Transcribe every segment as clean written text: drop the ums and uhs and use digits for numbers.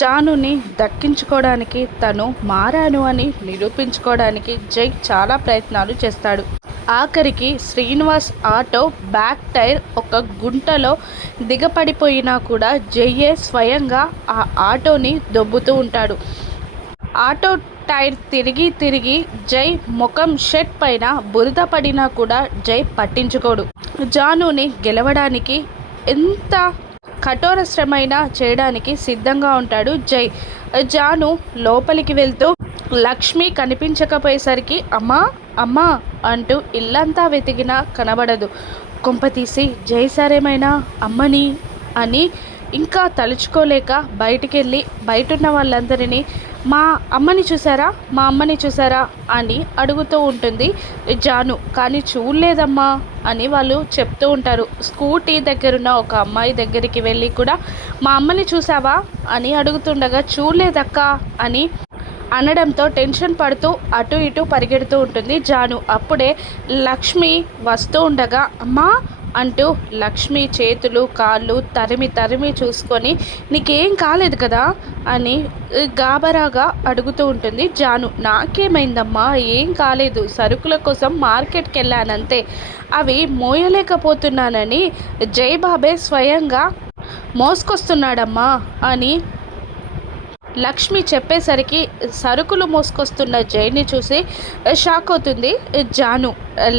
జానుని దక్కించుకోవడానికి, తను మారాను అని నిరూపించుకోవడానికి జై చాలా ప్రయత్నాలు చేస్తాడు. ఆఖరికి శ్రీనివాస్ ఆటో బ్యాక్ టైర్ ఒక గుంటలో దిగపడిపోయినా కూడా జయ్యే స్వయంగా ఆ ఆటోని దొబ్బుతూ ఉంటాడు. ఆటో టైర్ తిరిగి తిరిగి జై ముఖం షెడ్ పైన బురద పడినా కూడా జై పట్టించుకోడు. జానుని గెలవడానికి ఎంత కఠోర శ్రమైనా చేయడానికి సిద్ధంగా ఉంటాడు జై. జాను లోపలికి వెళ్తూ లక్ష్మి కనిపించకపోయేసరికి అమ్మా అమ్మా అంటూ ఇల్లంతా వెతికినా కనబడదు. కొంపతీసి జై సారేమైనా అమ్మని అని ఇంకా తలుచుకోలేక బయటికెళ్ళి బయటున్న వాళ్ళందరినీ మా అమ్మని చూసారా, మా అమ్మని చూసారా అని అడుగుతూ ఉంటుంది జాను. కానీ చూడలేదమ్మా అని వాళ్ళు చెప్తూ ఉంటారు. స్కూటీ దగ్గరున్న ఒక అమ్మాయి దగ్గరికి వెళ్ళి కూడా మా అమ్మని చూసావా అని అడుగుతుండగా చూడలేదక్క అని అనడంతో టెన్షన్ పడుతూ అటు ఇటు పరిగెడుతూ ఉంటుంది జాను. అప్పుడే లక్ష్మి వస్తూ ఉండగా అమ్మా అంటూ లక్ష్మి చేతులు కాళ్ళు తరిమి తరిమి చూసుకొని నీకేం కాలేదు కదా అని గాబరాగా అడుగుతూ ఉంటుంది జాను. నాకేమైందమ్మా, ఏం కాలేదు, సరుకుల కోసం మార్కెట్కి వెళ్ళానంతే, అవి మోయలేకపోతున్నానని జయబాబే స్వయంగా మోసుకొస్తున్నాడమ్మా అని లక్ష్మి చెప్పేసరికి సరుకులు మోసుకొస్తున్న జైని చూసి షాక్ అవుతుంది జాను.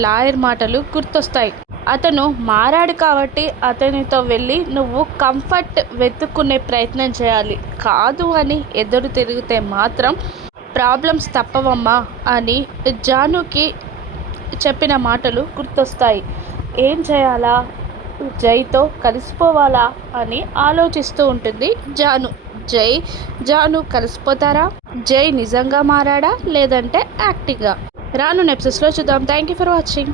లాయర్ మాటలు గుర్తొస్తాయి. అతను మారాడు కాబట్టి అతనితో వెళ్ళి నువ్వు కంఫర్ట్ వెతుక్కునే ప్రయత్నం చేయాలి, కాదు అని ఎదురు తిరిగితే మాత్రం ప్రాబ్లమ్స్ తప్పవమ్మా అని జానుకి చెప్పిన మాటలు గుర్తొస్తాయి. ఏం చేయాలా, జైతో కలిసిపోవాలా అని ఆలోచిస్తూ ఉంటుంది జాను. జాను కలిసిపోతారా, జై నిజంగా మారాడా లేదంటే యాక్టింగా, రాను ఎపిసోడ్స్లో చూద్దాం. Thank you for watching.